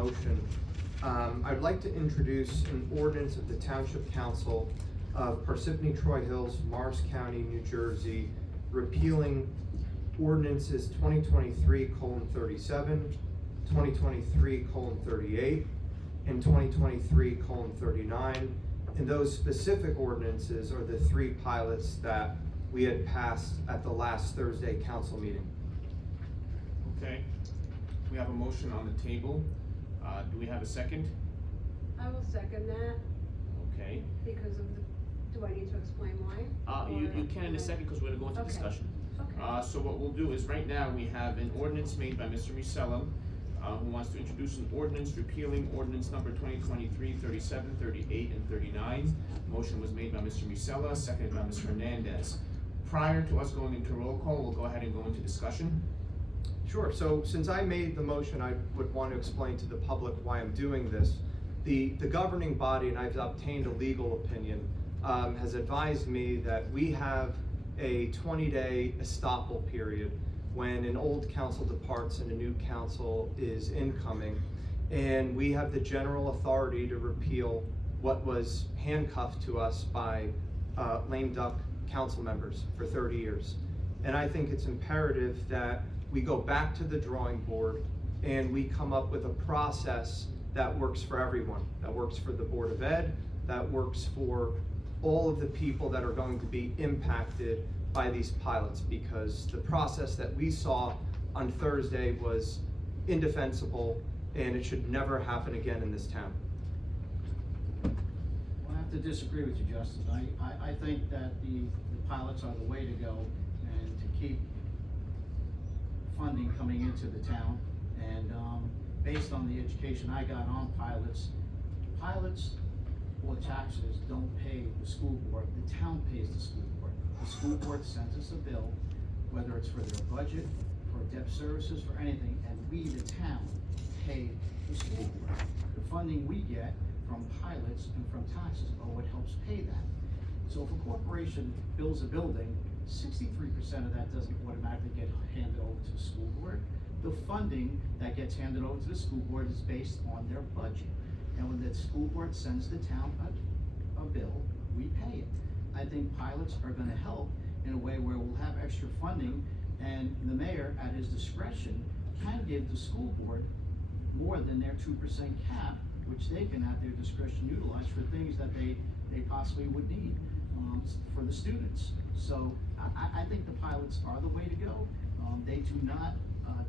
Motion. I'd like to introduce an ordinance of the Township Council of Parsippany-Troy Hills, Morris County, New Jersey, repealing ordinances 2023:37, 2023:38, and 2023:39. And those specific ordinances are the three pilots that we had passed at the last Thursday council meeting. Okay, we have a motion on the table. Do we have a second? I will second that Okay. because of the, do I need to explain why? You can in a second because we're gonna go into Okay. discussion. Okay. So what we'll do is right now we have an ordinance made by Mr. Musella, who wants to introduce an ordinance repealing ordinance number 2023-37, 38, and 39. Motion was made by Mr. Musella, seconded by Ms. Hernandez. Prior to us going into roll call, we'll go ahead and go into discussion. Sure, so since I made the motion, I would want to explain to the public why I'm doing this. The governing body, and I've obtained a legal opinion, has advised me that we have a 20-day estoppel period when an old council departs and a new council is incoming. And we have the general authority to repeal what was handcuffed to us by lame duck council members for 30 years. And I think it's imperative that we go back to the drawing board and we come up with a process that works for everyone, that works for the Board of Ed, that works for all of the people that are going to be impacted by these pilots, because the process that we saw on Thursday was indefensible and it should never happen again in this town. Well, I have to disagree with you, Justin. I think that the pilots are the way to go, and to keep funding coming into the town. And based on the education I got on pilots or taxes don't pay the school board, the town pays the school board. The school board sends us a bill, whether it's for their budget, for debt services, for anything, and we, the town, pay the school board. The funding we get from pilots and from taxes are what helps pay that. So if a corporation builds a building, 63% of that doesn't automatically get handed over to the school board. The funding that gets handed over to the school board is based on their budget. And when the school board sends the town a bill, we pay it. I think pilots are gonna help in a way where we'll have extra funding, and the mayor, at his discretion, can give the school board more than their 2% cap, which they can at their discretion utilize for things that they possibly would need for the students. So I think the pilots are the way to go. They do not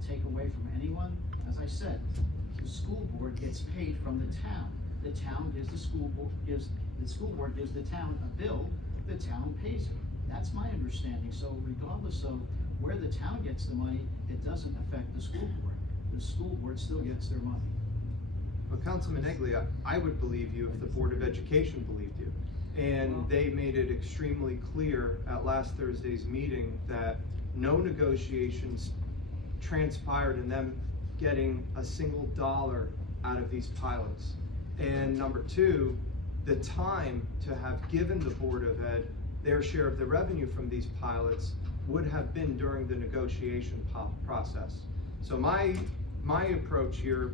take away from anyone. As I said, the school board gets paid from the town. The town gives the school board, the school board gives the town a bill, the town pays it. That's my understanding. So regardless of where the town gets the money, it doesn't affect the school board. The school board still gets their money. Well, Councilman Egley, I would believe you if the Board of Education believed you. And they made it extremely clear at last Thursday's meeting that no negotiations transpired in them getting a single dollar out of these pilots. And number two, the time to have given the Board of Ed their share of the revenue from these pilots would have been during the negotiation process. So my approach here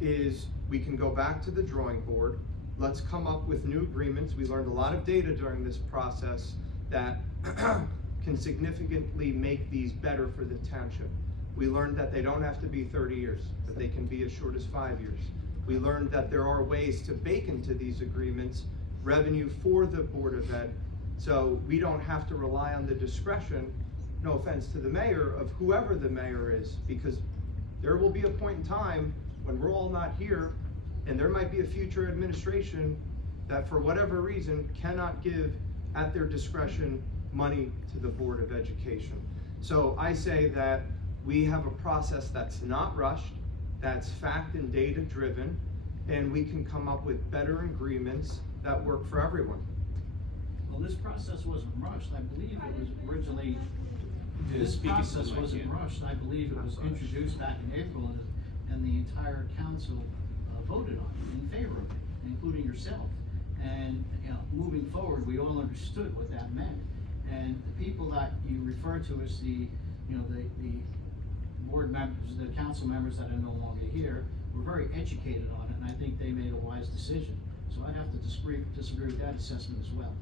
is we can go back to the drawing board. Let's come up with new agreements. We learned a lot of data during this process that can significantly make these better for the township. We learned that they don't have to be 30 years, that they can be as short as 5 years. We learned that there are ways to bake into these agreements revenue for the Board of Ed, so we don't have to rely on the discretion, no offense to the mayor, of whoever the mayor is, because there will be a point in time when we're all not here, and there might be a future administration that for whatever reason cannot give at their discretion money to the Board of Education. So I say that we have a process that's not rushed, that's fact and data driven, and we can come up with better agreements that work for everyone. Well, this process wasn't rushed. I believe it was originally, Yeah, this speak into the process mic, wasn't yeah. rushed. I believe it was introduced back in April, and the entire council voted on it, in favor of it, including yourself. And, you know, moving forward, we all understood what that meant. And the people that you refer to as the board members, the council members that are no longer here, were very educated on it, and I think they made a wise decision. So I'd have to disagree with that assessment as well.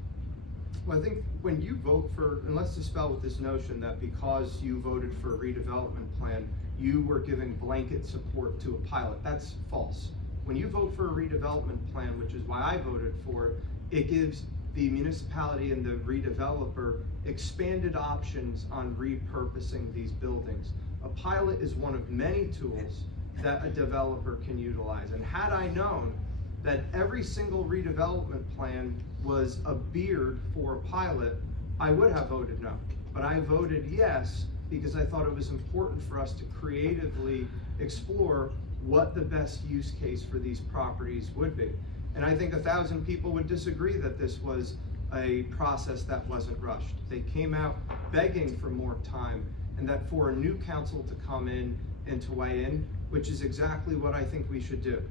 Well, I think when you vote for, and let's dispel with this notion that because you voted for a redevelopment plan, you were giving blanket support to a pilot. That's false. When you vote for a redevelopment plan, which is why I voted for it, it gives the municipality and the redeveloper expanded options on repurposing these buildings. A pilot is one of many tools that a developer can utilize. And had I known that every single redevelopment plan was a beard for a pilot, I would have voted no. But I voted yes because I thought it was important for us to creatively explore what the best use case for these properties would be. And I think 1,000 people would disagree that this was a process that wasn't rushed. They came out begging for more time, and that for a new council to come in and to weigh in, which is exactly what I think we should do.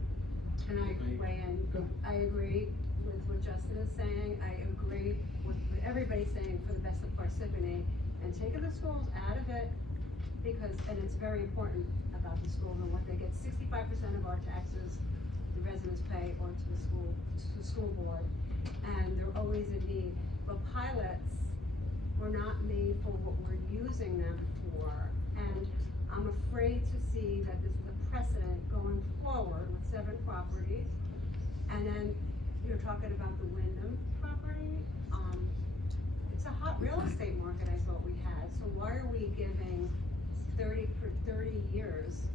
Can I weigh in? I agree with what Justin is saying. I agree with what everybody's saying for the best of Parsippany, and taking the schools out of it, because, and it's very important about the schools and what they get. 65% of our taxes the residents pay or to the school board, and they're always in need. But pilots were not made for what we're using them for, and I'm afraid to see that this is a precedent going forward with 7 properties. And then you're talking about the Wyndham property. It's a hot real estate market, I thought we had, so why are we giving 30 years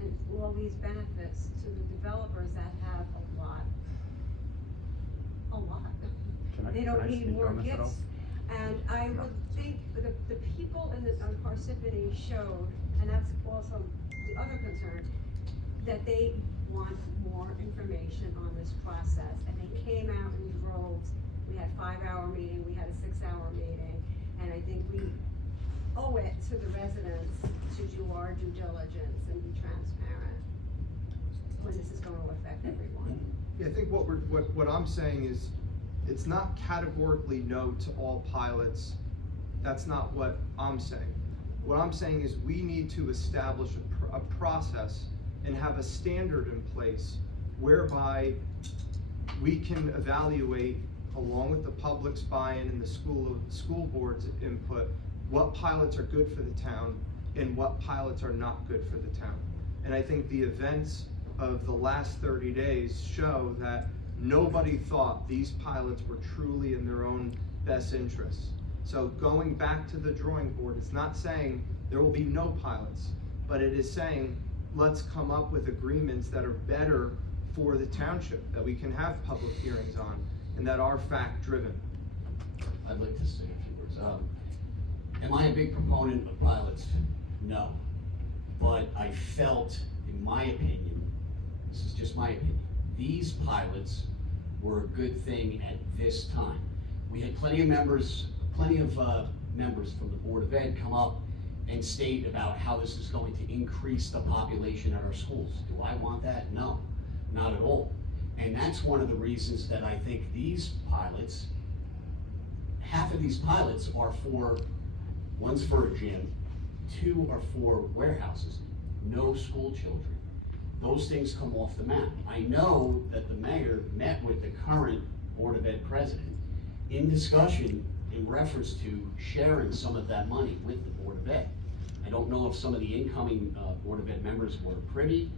and all these benefits to the developers that have a lot? They don't need more gifts. And I would think the people on Parsippany showed, and that's also the other concern, that they want more information on this process, and they came out in droves. We had a 5-hour meeting, we had a 6-hour meeting, and I think we owe it to the residents to do our due diligence and be transparent when this is going to affect everyone. Yeah, I think what I'm saying is, it's not categorically no to all pilots. That's not what I'm saying. What I'm saying is we need to establish a process and have a standard in place whereby we can evaluate, along with the public's buy-in and the school board's input, what pilots are good for the town and what pilots are not good for the town. And I think the events of the last 30 days show that nobody thought these pilots were truly in their own best interests. So going back to the drawing board, it's not saying there will be no pilots, but it is saying, let's come up with agreements that are better for the township, that we can have public hearings on, and that are fact-driven. I'd like to say a few words. Am I a big proponent of pilots? No. But I felt, in my opinion, this is just my opinion, these pilots were a good thing at this time. We had plenty of members from the Board of Ed come up and state about how this is going to increase the population at our schools. Do I want that? No, not at all. And that's one of the reasons that I think these pilots, half of these pilots are for, one's for a gym, 2 are for warehouses, no school children. Those things come off the map. I know that the mayor met with the current Board of Ed president in discussion in reference to sharing some of that money with the Board of Ed. I don't know if some of the incoming Board of Ed members were privy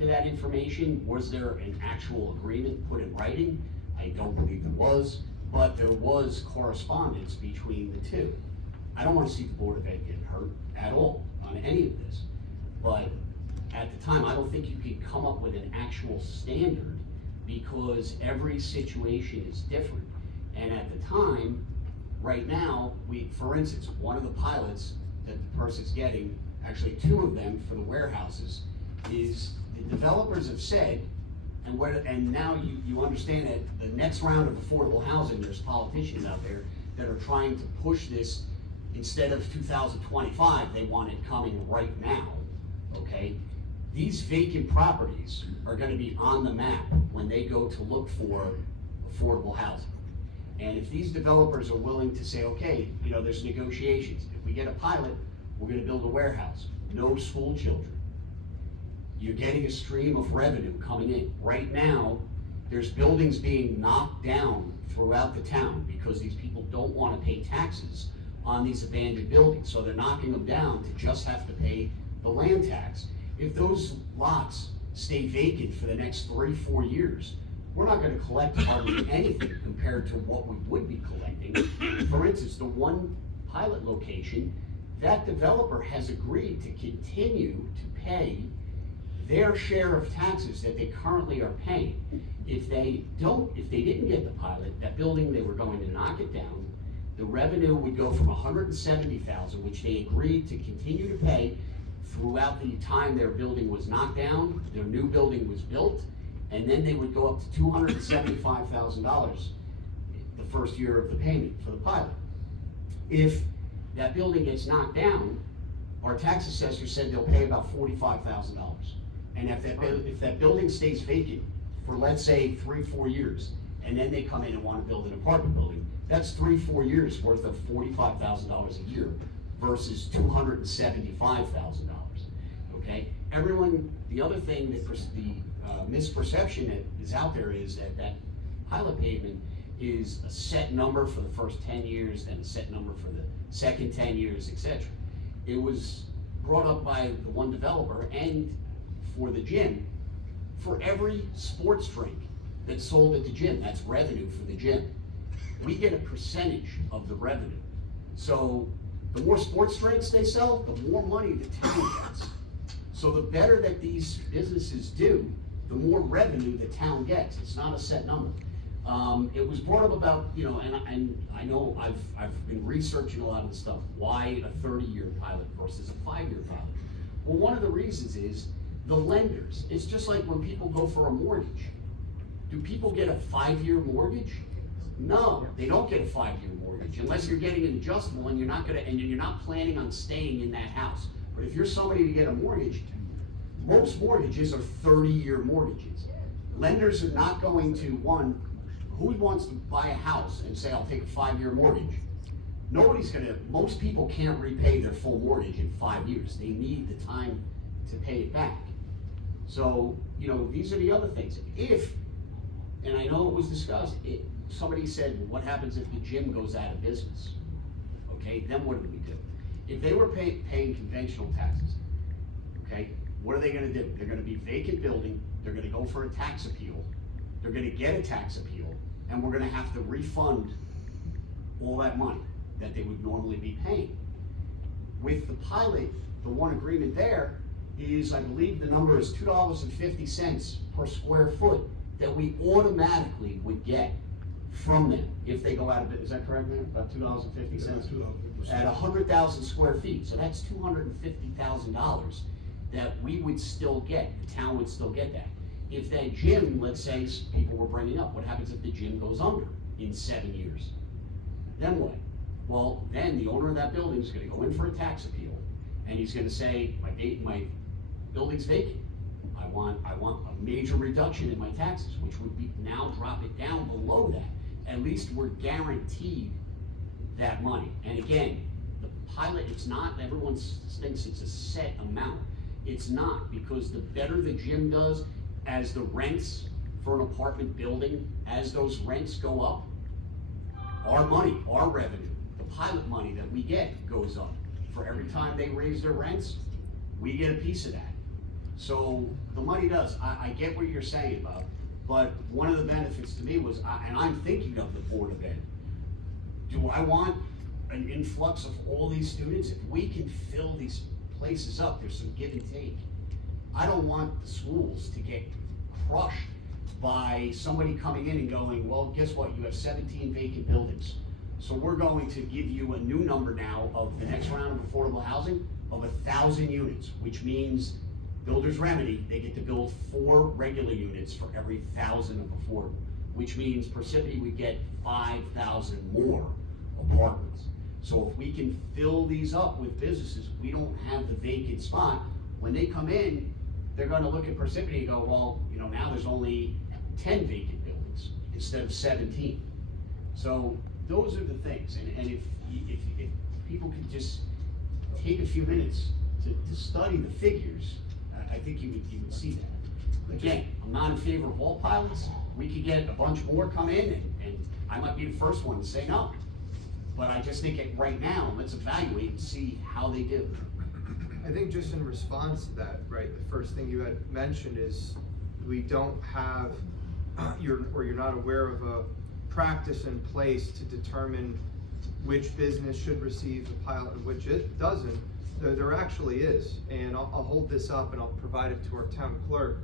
to that information. Was there an actual agreement put in writing? I don't believe there was, but there was correspondence between the two. I don't want to see the Board of Ed get hurt at all on any of this, but at the time, I don't think you can come up with an actual standard because every situation is different. And at the time, right now, for instance, one of the pilots that the person's getting, actually 2 of them for the warehouses, is the developers have said, and now you understand that the next round of affordable housing, there's politicians out there that are trying to push this. Instead of 2025, they want it coming right now, okay? These vacant properties are gonna be on the map when they go to look for affordable housing. And if these developers are willing to say, okay, there's negotiations. If we get a pilot, we're gonna build a warehouse, no school children. You're getting a stream of revenue coming in. Right now, there's buildings being knocked down throughout the town because these people don't wanna pay taxes on these abandoned buildings, so they're knocking them down to just have to pay the land tax. If those lots stay vacant for the next 3-4 years, we're not gonna collect hardly anything compared to what we would be collecting. For instance, the one pilot location, that developer has agreed to continue to pay their share of taxes that they currently are paying. If they didn't get the pilot, that building, they were going to knock it down. The revenue would go from $170,000, which they agreed to continue to pay throughout the time their building was knocked down, their new building was built, and then they would go up to $275,000 the first year of the payment for the pilot. If that building gets knocked down, our tax assessor said they'll pay about $45,000. And if that building stays vacant for, let's say, 3-4 years, and then they come in and wanna build an apartment building, that's 3-4 years worth of $45,000 a year versus $275,000, okay? The other thing that the misperception that is out there is that pilot payment is a set number for the first 10 years, then a set number for the second 10 years, etc. It was brought up by the one developer and for the gym, for every sports drink that's sold at the gym, that's revenue for the gym. We get a percentage of the revenue. So the more sports drinks they sell, the more money the town gets. So the better that these businesses do, the more revenue the town gets. It's not a set number. It was brought up about, and I know I've been researching a lot of the stuff, why a 30-year pilot versus a 5-year pilot. Well, one of the reasons is the lenders. It's just like when people go for a mortgage. Do people get a 5-year mortgage? No, they don't get a 5-year mortgage unless you're getting an adjustable and you're not planning on staying in that house. But if you're somebody to get a mortgage, most mortgages are 30-year mortgages. Lenders are not going to, who wants to buy a house and say, I'll take a 5-year mortgage? Most people can't repay their full mortgage in 5 years. They need the time to pay it back. So, these are the other things. And I know it was discussed, somebody said, what happens if the gym goes out of business? Okay, then what do we do? If they were paying conventional taxes, okay, what are they gonna do? They're gonna be vacant building, they're gonna go for a tax appeal, they're gonna get a tax appeal, and we're gonna have to refund all that money that they would normally be paying. With the pilot, the one agreement there is, I believe the number is $2.50 per square foot that we automatically would get from them if they go out of business. Is that correct, man? About $2.50? At 100,000 square feet, so that's $250,000 that we would still get, the town would still get that. If that gym, let's say, people were bringing up, what happens if the gym goes under in 7 years? Then what? Well, then the owner of that building is gonna go in for a tax appeal, and he's gonna say, my building's vacant. I want a major reduction in my taxes, which would be now drop it down below that. At least we're guaranteed that money. And again, the pilot, it's not, everyone thinks it's a set amount. It's not, because the better the gym does, as the rents for an apartment building, as those rents go up, our money, our revenue, the pilot money that we get goes up. For every time they raise their rents, we get a piece of that. So the money does. I get what you're saying about, but one of the benefits to me was, and I'm thinking of the Board of Ed, do I want an influx of all these students? If we can fill these places up, there's some give and take. I don't want the schools to get crushed by somebody coming in and going, well, guess what, you have 17 vacant buildings. So we're going to give you a new number now of the next round of affordable housing of 1,000 units, which means builder's remedy, they get to build 4 regular units for every 1,000 of affordable, which means Parsippany would get 5,000 more apartments. So if we can fill these up with businesses, we don't have the vacant spot. When they come in, they're gonna look at Parsippany and go, well, now there's only 10 vacant buildings instead of 17. So those are the things, and if people could just take a few minutes to study the figures, I think you would see that. Again, I'm not in favor of all pilots. We could get a bunch more come in, and I might be the first one to say no. But I just think right now, let's evaluate and see how they do. I think just in response to that, right, the first thing you had mentioned is we don't have, you're not aware of a practice in place to determine which business should receive a pilot and which it doesn't. There actually is, and I'll hold this up and I'll provide it to our town clerk.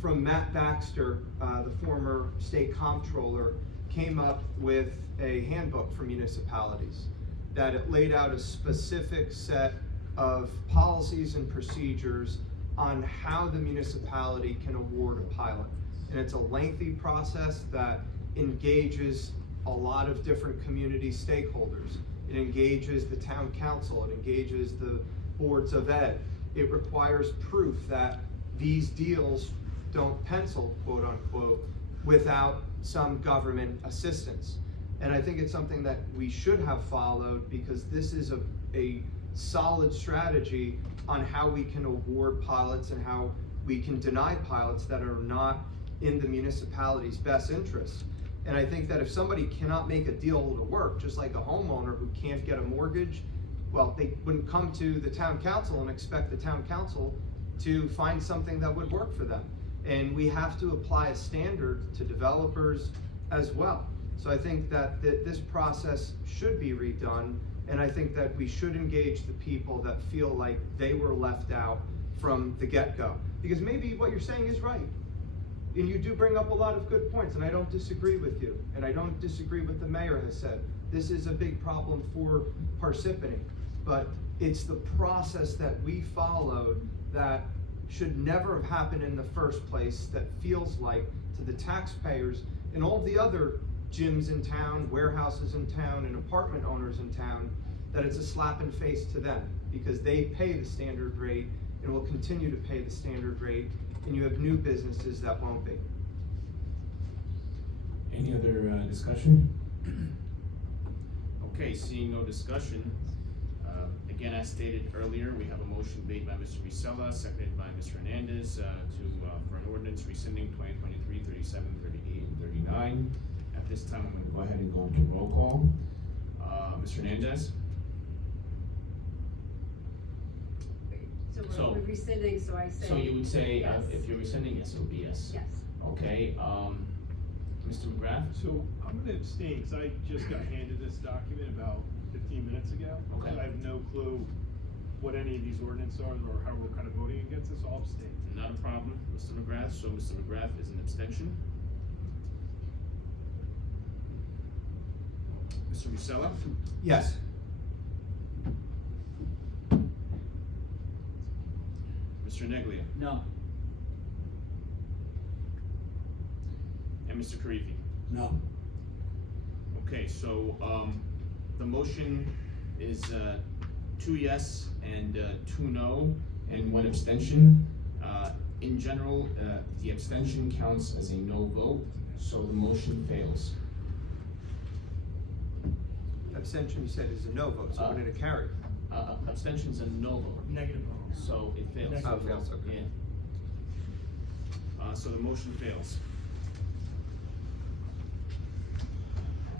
From Matt Baxter, the former state comptroller, came up with a handbook for municipalities that it laid out a specific set of policies and procedures on how the municipality can award a pilot. And it's a lengthy process that engages a lot of different community stakeholders. It engages the town council, it engages the boards of ed. It requires proof that these deals don't pencil, quote unquote, without some government assistance. And I think it's something that we should have followed, because this is a solid strategy on how we can award pilots and how we can deny pilots that are not in the municipality's best interest. And I think that if somebody cannot make a deal to work, just like a homeowner who can't get a mortgage, well, they wouldn't come to the town council and expect the town council to find something that would work for them. And we have to apply a standard to developers as well. So I think that this process should be redone, and I think that we should engage the people that feel like they were left out from the get-go. Because maybe what you're saying is right, and you do bring up a lot of good points, and I don't disagree with you, and I don't disagree with the mayor has said. This is a big problem for Parsippany, but it's the process that we followed that should never have happened in the first place, that feels like to the taxpayers and all the other gyms in town, warehouses in town, and apartment owners in town, that it's a slap in face to them, because they pay the standard rate and will continue to pay the standard rate, and you have new businesses that won't be. Any other discussion? Okay, seeing no discussion, again, as stated earlier, we have a motion made by Mr. Musella, seconded by Ms. Hernandez, for an ordinance rescinding 2023, 37, 38, and 39. At this time, I'm gonna go ahead and go into roll call. Ms. Hernandez? So we're rescinding, so I say. So you would say, yes. if you're rescinding, yes, it would be yes. Yes. Okay, Mr. McGrath? So I'm gonna abstain, because I just got handed this document about 15 minutes ago. Okay. So I have no clue what any of these ordinances are, or how we're kind of voting against this, so I'll abstain. Not a problem, Mr. McGrath, so Mr. McGrath is an abstention. Mr. Musella? Yes. Mr. Neglia? No. And Mr. Karifi? No. Okay, so, the motion is, 2 yes and, 2 no, and 1 abstention. In general, the abstention counts as a no vote, so the motion fails. Abstention, you said, is a no vote, so wouldn't it carry? Abstention's a no vote. Negative vote. So it fails. Oh, it fails, okay. Yeah. So the motion fails.